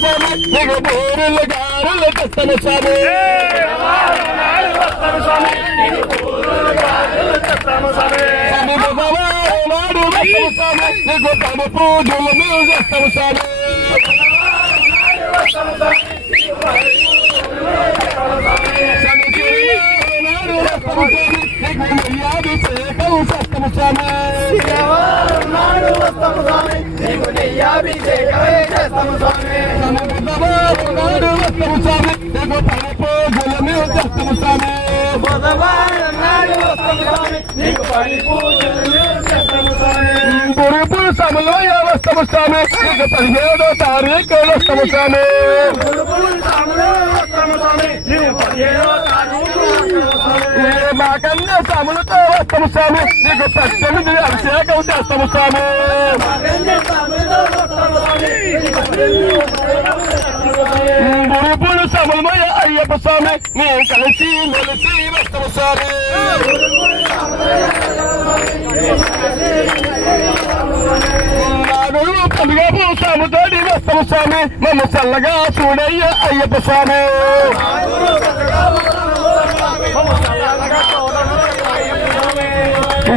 స్వామి నీకు బూరులు గారులు తెస్తాము స్వామి స్వామి బుధవారం నాడు వస్తాము స్వామి నీకు పడి పూజలు మేము చేస్తాము స్వామి నాడు వస్తాము స్వామి నీకు నెయ్యాభిషేకం చేస్తాము స్వామి బుధవారం నాడు వస్తాము స్వామి నీకు పడి పూజలు మేము చేస్తాము స్వామి గురుపురు సభలో వస్తాము స్వామి నీకు 17వ తారీఖు వస్తాము స్వామి మా కన్నా స్వాములతో వస్తాము స్వామి నీకు 18 అభిషేకం చేస్తాము స్వామి గురుపురు సభలమయ అయ్యప్ప స్వామి మేము కలిసి మెలిసి వస్తాము స్వామి పండుగ స్వామితోటి వస్తాము స్వామి మమ్మ చల్లగా చూడయ్య అయ్యప్ప స్వామి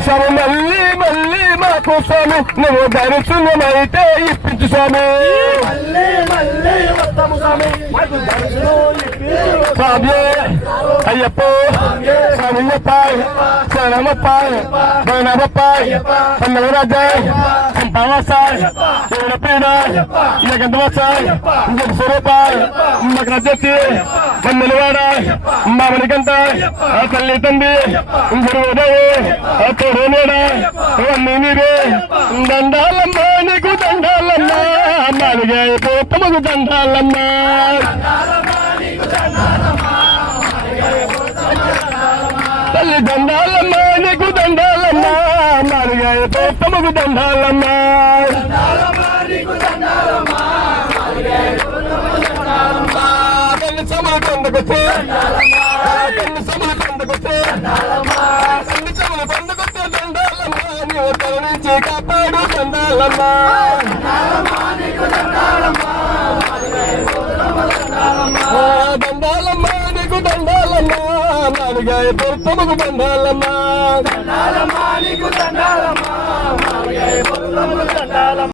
స్వామి మళ్ళీ మళ్ళీ మాకు స్వామి నువ్వు దర్శనమైతే ఇప్పించు స్వామి స్వామి అయ్యప్ప స్వామియప్పాయ్ శరణమప్పాయ్ బణమప్పాయ్ పన్నవరాజాయ్ సంపావాసాయ్ ఏడపీడాయ్ ఏకంతవసాయ్ స్వరూపాయ్ మకరజ్యోతి మన్నెలవాడాయ్ మామనికంతాయ్ తల్లి తండ్రి గురువుదయే తోడునేడాయ్ అన్నీ నీరే దండాలమ్మా నీకు దండాలమ్మా మాలిగాయ పోతమకు దండాలమ్మా తల్లి దండాలమ్మా నీకు దండాలమ్మా మాలిగాయ పోతమకు దండాలమ్మా తల్లి సమల కొండకొచ్చే తల్లి సమల కొండకొచ్చే తల్లి సమల కొండకొచ్చే దండాలమ్మా నీవు తరుణించి కాపాడు దండాలమ్మా దండాలమ్మా నీకు దండాలమ్మా మాలిగాయ పొరుతమకు దండాలమ్మా